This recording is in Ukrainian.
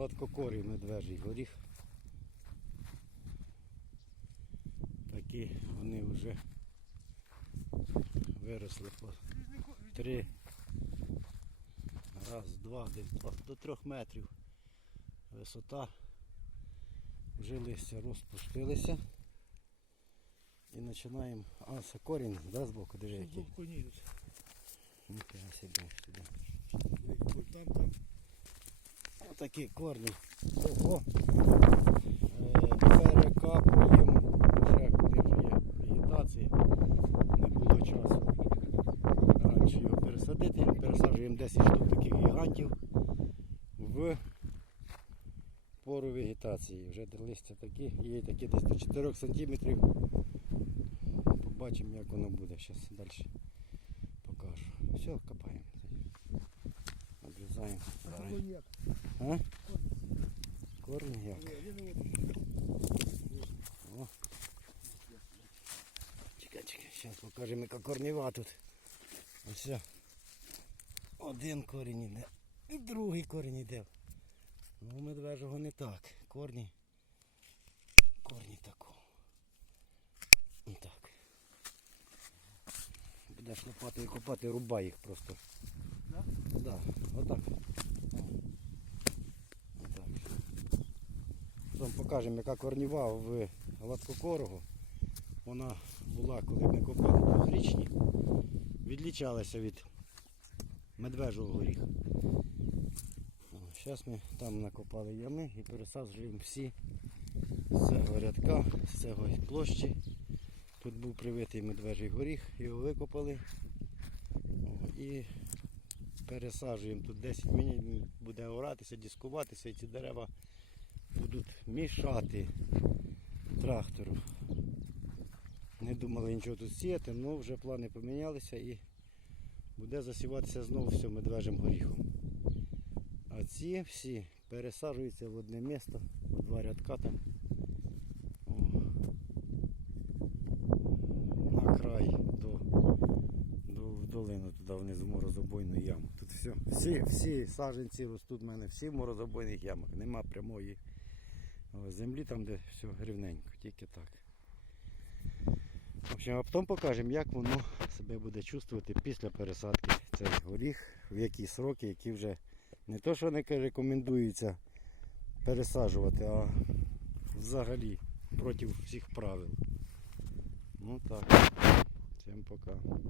гладкокорий медвежий горіх. Такі вони вже виросли по три. Раз, два, десь два, до трьох метрів. Висота. Вже листя розпустилися. І починаємо. А, це корінь, да, збоку, диви який. Не идут. Ніфіга собі сюди. Там, там. Отакі корні. Ого. Е, Перекапуємо вже є вегетація. Не було часу раніше його пересадити. Пересаджуємо 10 штук таких гігантів в пору вегетації. Вже листя такі, є такі десь до 4 см. Побачимо як воно буде. Зараз далі покажу. Все, копаємо. Обрізаємо. Такого. А? Корні як? Не, один вот. О. Чекай, чекай, зараз покажемо, яка корнева тут. Ось. все. Один корінь іде. І другий корінь іде. Ну, у медвежого не так. Корні. Корні тако. І так. Будеш лопатою копати, рубай їх просто. Да? Да, отак. Отак. Потім покажемо, яка корніва в гладкокорого. Вона була, коли ми копали двохрічні, відлічалася від медвежого горіха. Зараз ми там накопали ями і пересаджуємо всі з цього рядка, з цього площі. Тут був привитий медвежий горіх, його викопали. І пересаджуємо тут 10 мені буде оратися, дискуватися і ці дерева будуть мішати трактору. Не думали нічого тут сіяти, але вже плани помінялися і буде засіватися знову все медвежим горіхом. А ці всі пересаджуються в одне місце, в два рядка там. О. На край до долину туди внизу морозобойну яму. Все, всі, всі саджанці ростуть в мене, всі в морозобойних ямах. Нема прямої землі там, де все рівненько, тільки так. В общем, а потім покажемо, як воно себе буде чувствувати після пересадки цей горіх, в які сроки, які вже не то, що не рекомендується пересаджувати, а взагалі проти всіх правил. Ну так. Всім пока.